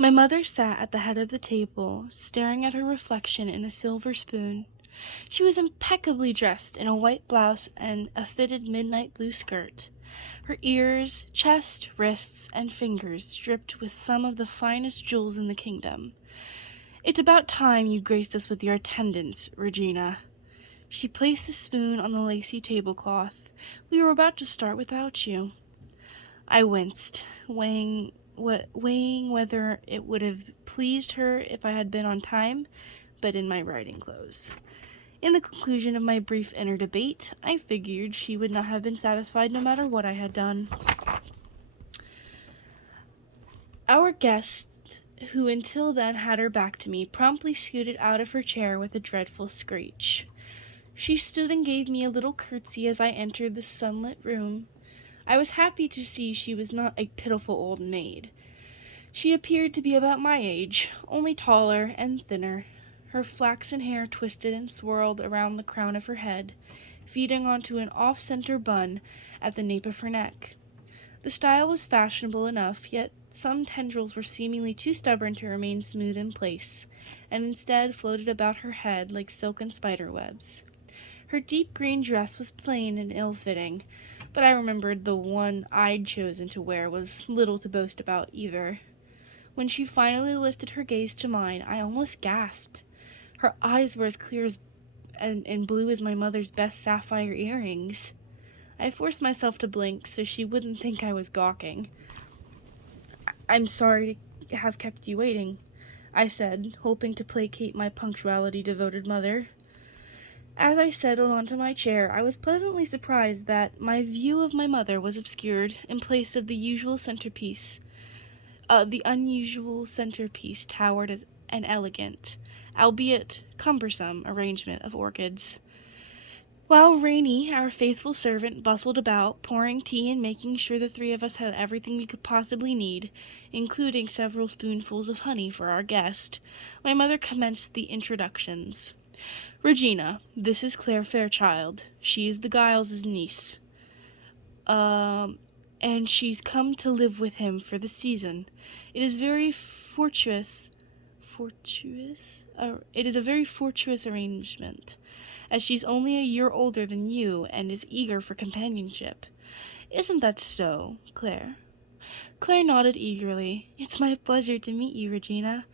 My mother sat at the head of the table, staring at her reflection in a silver spoon. She was impeccably dressed in a white blouse and a fitted midnight blue skirt. Her ears, chest, wrists, and fingers dripped with some of the finest jewels in the kingdom. "It's about time you graced us with your attendance, Regina." She placed the spoon on the lacy tablecloth. "We were about to start without you." I winced, weighing whether it would have pleased her if I had been on time, but in my riding clothes. In the conclusion of my brief inner debate, I figured she would not have been satisfied no matter what I had done. Our guest, who until then had her back to me, promptly scooted out of her chair with a dreadful screech. She stood and gave me a little curtsy as I entered the sunlit room. I was happy to see she was not a pitiful old maid. She appeared to be about my age, only taller and thinner. Her flaxen hair twisted and swirled around the crown of her head, feeding onto an off-center bun at the nape of her neck. The style was fashionable enough, yet some tendrils were seemingly too stubborn to remain smooth in place, and instead floated about her head like silken spider webs. Her deep green dress was plain and ill-fitting, but I remembered the one I'd chosen to wear was little to boast about either. When she finally lifted her gaze to mine, I almost gasped. Her eyes were as clear as and blue as my mother's best sapphire earrings. I forced myself to blink so she wouldn't think I was gawking. "I'm sorry to have kept you waiting," I said, hoping to placate my punctuality-devoted mother. As I settled onto my chair, I was pleasantly surprised that my view of my mother was obscured in place of the unusual centerpiece towered as an elegant, albeit cumbersome, arrangement of orchids. While Rainey, our faithful servant, bustled about, pouring tea and making sure the three of us had everything we could possibly need, including several spoonfuls of honey for our guest, my mother commenced the introductions. "Regina, this is Claire Fairchild. She is the Giles' niece. And she's come to live with him for the season. It is it is a very fortuitous arrangement, as she's only a year older than you and is eager for companionship. Isn't that so, Claire?" Claire nodded eagerly. "It's my pleasure to meet you, Regina.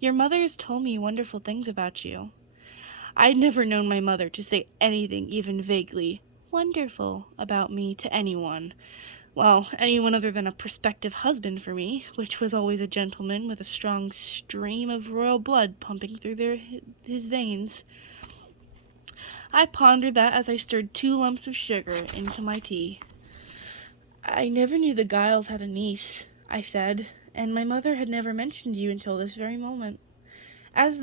Your mother has told me wonderful things about you." I'd never known my mother to say anything even vaguely wonderful about me to anyone. Well, anyone other than a prospective husband for me, which was always a gentleman with a strong stream of royal blood pumping through his veins. I pondered that as I stirred 2 lumps of sugar into my tea. "I never knew the Giles had a niece," I said, "and my mother had never mentioned you until this very moment." As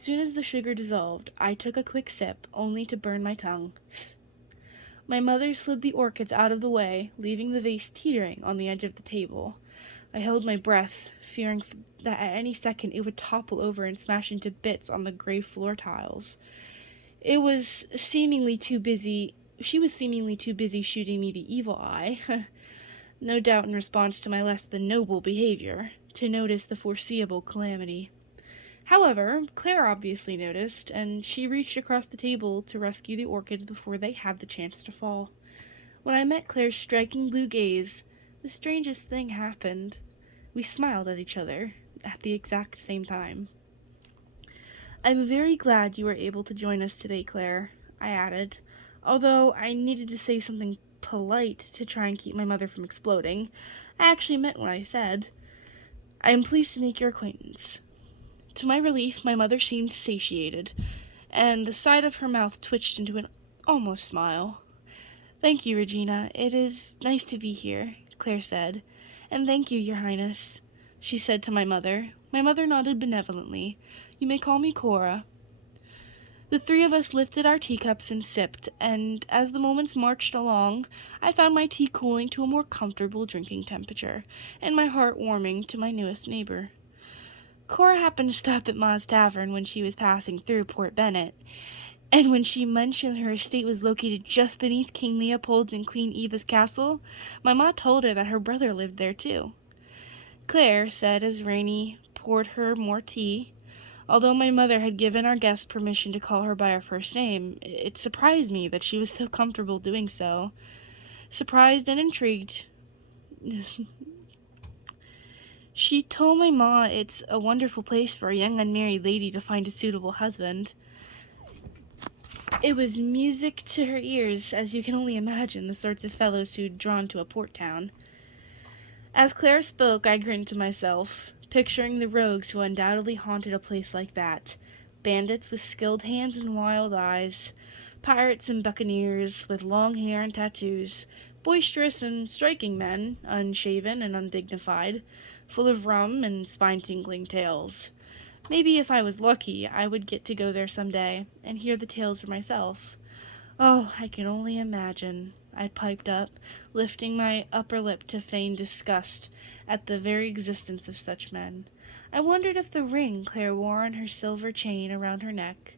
soon as the sugar dissolved, I took a quick sip, only to burn my tongue. My mother slid the orchids out of the way, leaving the vase teetering on the edge of the table. I held my breath, fearing that at any second it would topple over and smash into bits on the gray floor tiles. She was seemingly too busy shooting me the evil eye, no doubt in response to my less than noble behavior, to notice the foreseeable calamity. However, Claire obviously noticed, and she reached across the table to rescue the orchids before they had the chance to fall. When I met Claire's striking blue gaze, the strangest thing happened. We smiled at each other at the exact same time. "I'm very glad you were able to join us today, Claire," I added, although I needed to say something polite to try and keep my mother from exploding. I actually meant what I said. "I am pleased to make your acquaintance." To my relief, my mother seemed satiated, and the side of her mouth twitched into an almost smile. "Thank you, Regina. It is nice to be here," Claire said. "And thank you, Your Highness," she said to my mother. My mother nodded benevolently. "You may call me Cora." The 3 of us lifted our teacups and sipped, and as the moments marched along, I found my tea cooling to a more comfortable drinking temperature, and my heart warming to my newest neighbor. Cora happened to stop at Ma's Tavern when she was passing through Port Bennet, and when she mentioned her estate was located just beneath King Leopold's and Queen Eva's castle, my ma told her that her brother lived there too. Claire said as Rainey poured her more tea. Although my mother had given our guest permission to call her by her first name, it surprised me that she was so comfortable doing so. Surprised and intrigued. She told my ma it's a wonderful place for a young unmarried lady to find a suitable husband. It was music to her ears, as you can only imagine the sorts of fellows who'd drawn to a port town. As Claire spoke, I grinned to myself, picturing the rogues who undoubtedly haunted a place like that. Bandits with skilled hands and wild eyes, pirates and buccaneers with long hair and tattoos, boisterous and striking men, unshaven and undignified, full of rum and spine-tingling tales. Maybe if I was lucky, I would get to go there someday and hear the tales for myself. Oh, I can only imagine, I piped up, lifting my upper lip to feign disgust at the very existence of such men. I wondered if the ring Claire wore on her silver chain around her neck,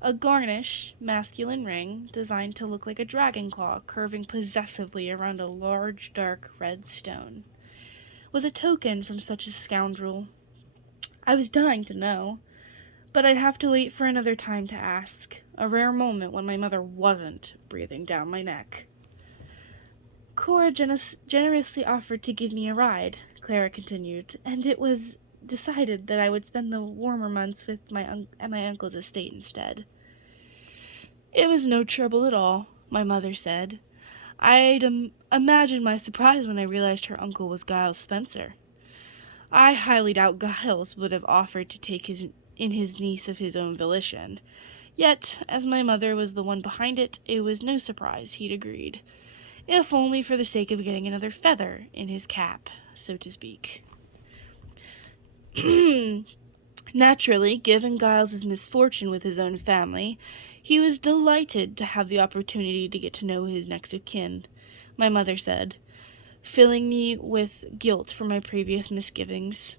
a garnish, masculine ring, designed to look like a dragon claw curving possessively around a large, dark, red stone, was a token from such a scoundrel. I was dying to know, but I'd have to wait for another time to ask, a rare moment when my mother wasn't breathing down my neck. Cora generously offered to give me a ride, Clara continued, and it was decided that I would spend the warmer months with at my uncle's estate instead. It was no trouble at all, my mother said. I'd imagine my surprise when I realized her uncle was Giles Spencer. I highly doubt Giles would have offered to take in his niece of his own volition. Yet, as my mother was the one behind it, it was no surprise he'd agreed, if only for the sake of getting another feather in his cap, so to speak. Naturally, given Giles's misfortune with his own family, he was delighted to have the opportunity to get to know his next of kin, my mother said, filling me with guilt for my previous misgivings.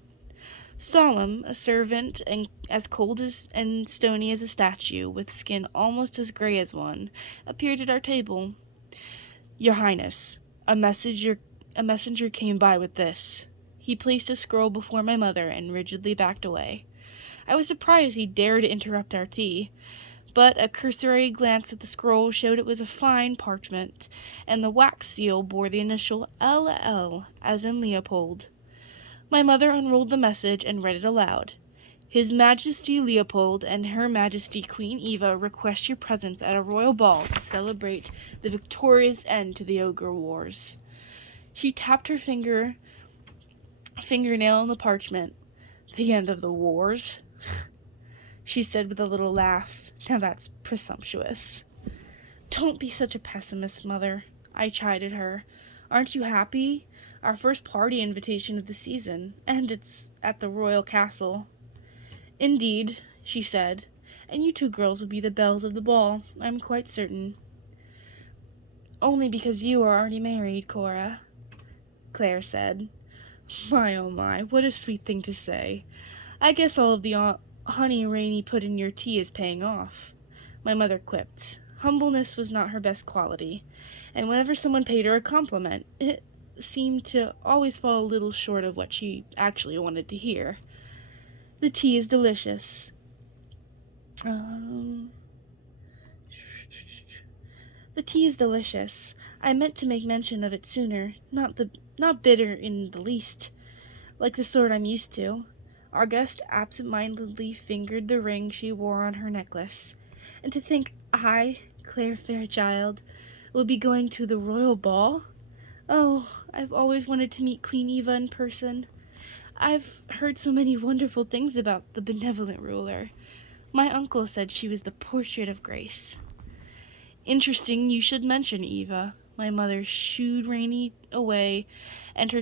Solemn, a servant, and as cold and stony as a statue, with skin almost as gray as one, appeared at our table. Your Highness, a messenger came by with this. He placed a scroll before my mother and rigidly backed away. I was surprised he dared interrupt our tea, but a cursory glance at the scroll showed it was a fine parchment, and the wax seal bore the initial LL, as in Leopold. My mother unrolled the message and read it aloud. His Majesty Leopold and Her Majesty Queen Eva request your presence at a royal ball to celebrate the victorious end to the Ogre Wars. She tapped her fingernail on the parchment. The end of the wars? She said with a little laugh. Now that's presumptuous. Don't be such a pessimist, Mother, I chided her. Aren't you happy? Our first party invitation of the season, and it's at the royal castle. Indeed, she said, and you two girls will be the belles of the ball, I'm quite certain. Only because you are already married, Cora, Claire said. My, oh my, what a sweet thing to say. I guess all of the honey Rainey put in your tea is paying off, my mother quipped. Humbleness was not her best quality, and whenever someone paid her a compliment, it seemed to always fall a little short of what she actually wanted to hear. The tea is delicious. The tea is delicious. I meant to make mention of it sooner. Not bitter in the least, like the sort I'm used to. Our guest absent-mindedly fingered the ring she wore on her necklace. And to think I, Claire Fairchild, will be going to the royal ball? Oh, I've always wanted to meet Queen Eva in person. I've heard so many wonderful things about the benevolent ruler. My uncle said she was the portrait of grace. Interesting you should mention Eva. My mother shooed Rainey and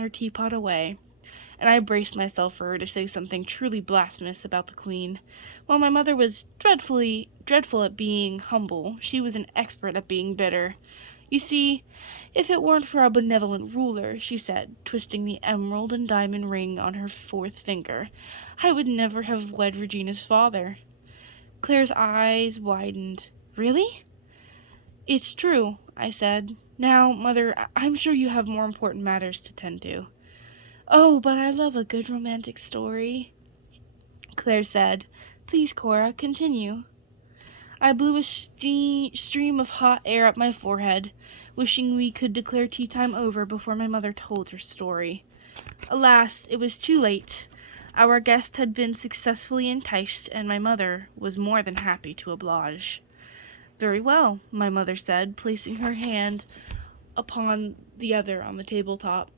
her teapot away, and I braced myself for her to say something truly blasphemous about the Queen. While my mother was dreadful at being humble, she was an expert at being bitter. You see, if it weren't for our benevolent ruler, she said, twisting the emerald and diamond ring on her fourth finger, I would never have wed Regina's father. Claire's eyes widened. Really? It's true, I said. Now, Mother, I'm sure you have more important matters to tend to. Oh, but I love a good romantic story, Claire said. Please, Cora, continue. I blew a stream of hot air up my forehead, wishing we could declare tea time over before my mother told her story. Alas, it was too late. Our guest had been successfully enticed, and my mother was more than happy to oblige. Very well, my mother said, placing her hand upon the other on the tabletop.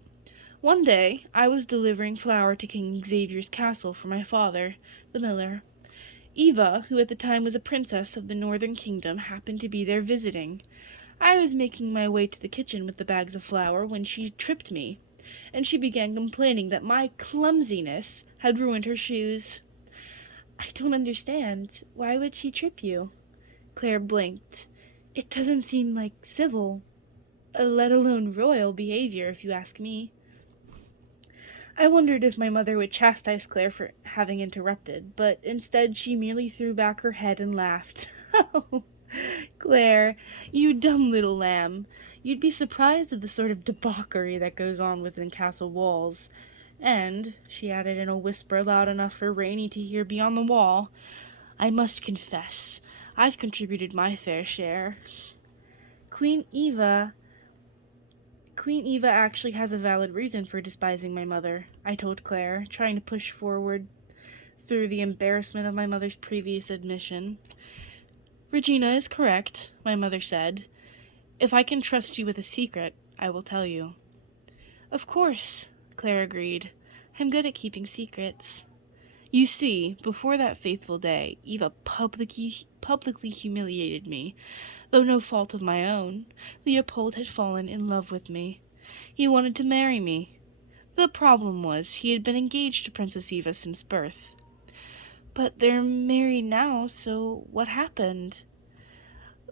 One day, I was delivering flour to King Xavier's castle for my father, the miller. Eva, who at the time was a princess of the northern kingdom, happened to be there visiting. I was making my way to the kitchen with the bags of flour when she tripped me, and she began complaining that my clumsiness had ruined her shoes. I don't understand. Why would she trip you? Claire blinked. It doesn't seem like civil, let alone royal behavior, if you ask me. I wondered if my mother would chastise Claire for having interrupted, but instead she merely threw back her head and laughed. Oh, Claire, you dumb little lamb. You'd be surprised at the sort of debauchery that goes on within castle walls. And, she added in a whisper loud enough for Rainy to hear beyond the wall, I must confess, I've contributed my fair share. Queen Eva actually has a valid reason for despising my mother, I told Claire, trying to push forward through the embarrassment of my mother's previous admission. Regina is correct, my mother said. If I can trust you with a secret, I will tell you. Of course, Claire agreed. I'm good at keeping secrets. You see, before that fateful day, Eva publicly humiliated me. Though no fault of my own, Leopold had fallen in love with me. He wanted to marry me. The problem was, he had been engaged to Princess Eva since birth. But they're married now, so what happened?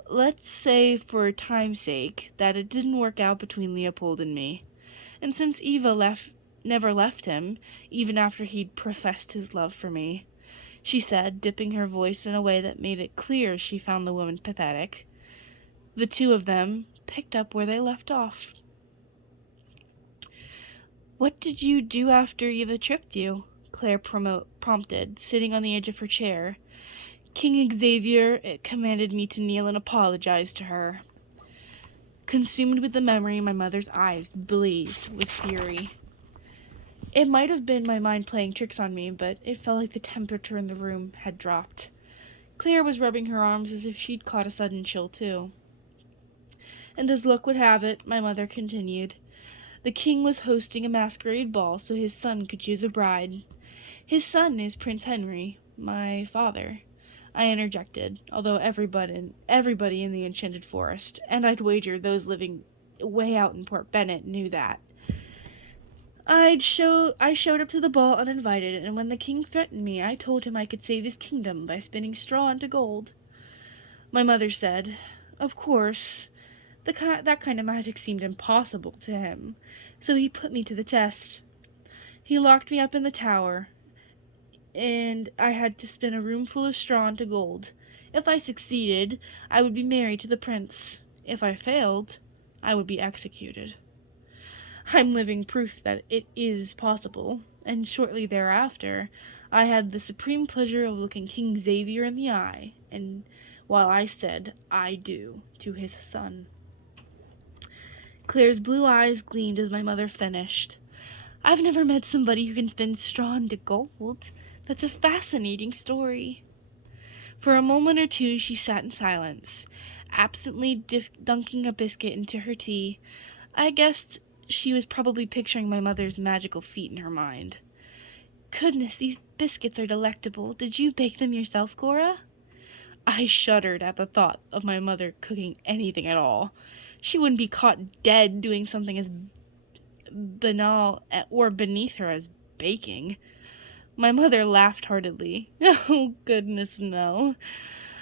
Let's say, for time's sake, that it didn't work out between Leopold and me. And since Eva never left him, even after he'd professed his love for me, she said, dipping her voice in a way that made it clear she found the woman pathetic, the two of them picked up where they left off. What did you do after Eva tripped you? Claire prompted, sitting on the edge of her chair. King Xavier commanded me to kneel and apologize to her. Consumed with the memory, my mother's eyes blazed with fury. It might have been my mind playing tricks on me, but it felt like the temperature in the room had dropped. Claire was rubbing her arms as if she'd caught a sudden chill, too. And as luck would have it, my mother continued, the king was hosting a masquerade ball so his son could choose a bride. His son is Prince Henry, my father, I interjected, although everybody in the Enchanted Forest, and I'd wager those living way out in Port Bennett, knew that. I showed up to the ball uninvited, and when the king threatened me, I told him I could save his kingdom by spinning straw into gold. My mother said, of course, that kind of magic seemed impossible to him, so he put me to the test. He locked me up in the tower, and I had to spin a room full of straw into gold. If I succeeded, I would be married to the prince. If I failed, I would be executed. I'm living proof that it is possible, and shortly thereafter, I had the supreme pleasure of looking King Xavier in the eye, and while I said, I do, to his son. Claire's blue eyes gleamed as my mother finished. I've never met somebody who can spin straw into gold. That's a fascinating story. For a moment or two she sat in silence, absently dunking a biscuit into her tea. I guessed she was probably picturing my mother's magical feat in her mind. Goodness, these biscuits are delectable. Did you bake them yourself, Cora? I shuddered at the thought of my mother cooking anything at all. She wouldn't be caught dead doing something as banal or beneath her as baking. My mother laughed heartily. Oh, goodness, no.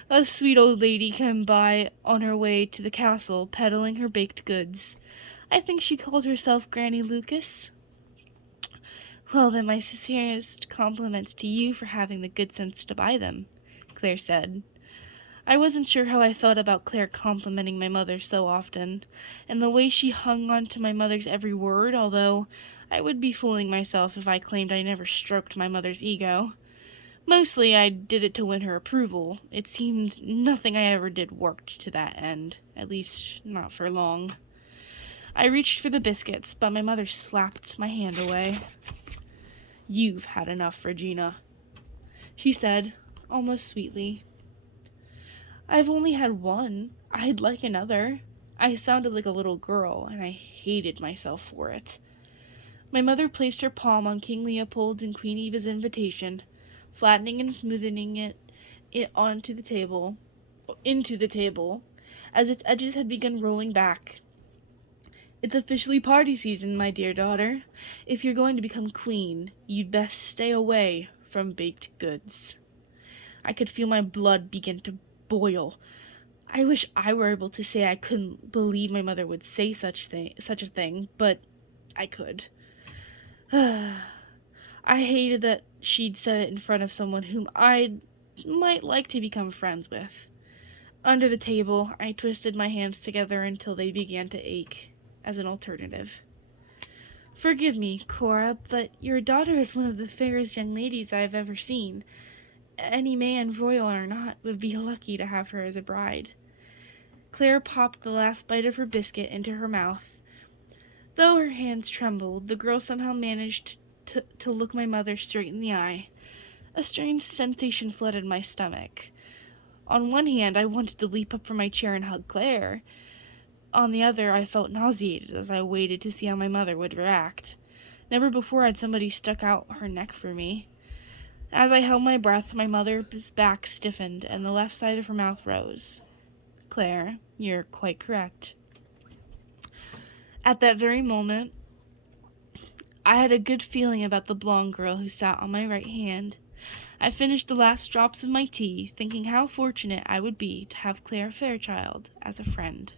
A sweet old lady came by on her way to the castle, peddling her baked goods. I think she called herself Granny Lucas. Well, then, my sincerest compliments to you for having the good sense to buy them, Claire said. I wasn't sure how I felt about Claire complimenting my mother so often, and the way she hung on to my mother's every word, although I would be fooling myself if I claimed I never stroked my mother's ego. Mostly I did it to win her approval. It seemed nothing I ever did worked to that end, at least not for long. I reached for the biscuits, but my mother slapped my hand away. "You've had enough, Regina," she said, almost sweetly. "I've only had one. I'd like another." I sounded like a little girl, and I hated myself for it. My mother placed her palm on King Leopold's and Queen Eva's invitation, flattening and smoothing it into the table, as its edges had begun rolling back. "It's officially party season, my dear daughter. If you're going to become queen, you'd best stay away from baked goods." I could feel my blood begin to boil. I wish I were able to say I couldn't believe my mother would say such a thing, but I could. I hated that she'd said it in front of someone whom I might like to become friends with. Under the table, I twisted my hands together until they began to ache, as an alternative. "Forgive me, Cora, but your daughter is one of the fairest young ladies I have ever seen. Any man, royal or not, would be lucky to have her as a bride." Claire popped the last bite of her biscuit into her mouth. Though her hands trembled, the girl somehow managed to look my mother straight in the eye. A strange sensation flooded my stomach. On one hand, I wanted to leap up from my chair and hug Claire. On the other, I felt nauseated as I waited to see how my mother would react. Never before had somebody stuck out her neck for me. As I held my breath, my mother's back stiffened and the left side of her mouth rose. "Claire, you're quite correct." At that very moment, I had a good feeling about the blonde girl who sat on my right hand. I finished the last drops of my tea, thinking how fortunate I would be to have Claire Fairchild as a friend.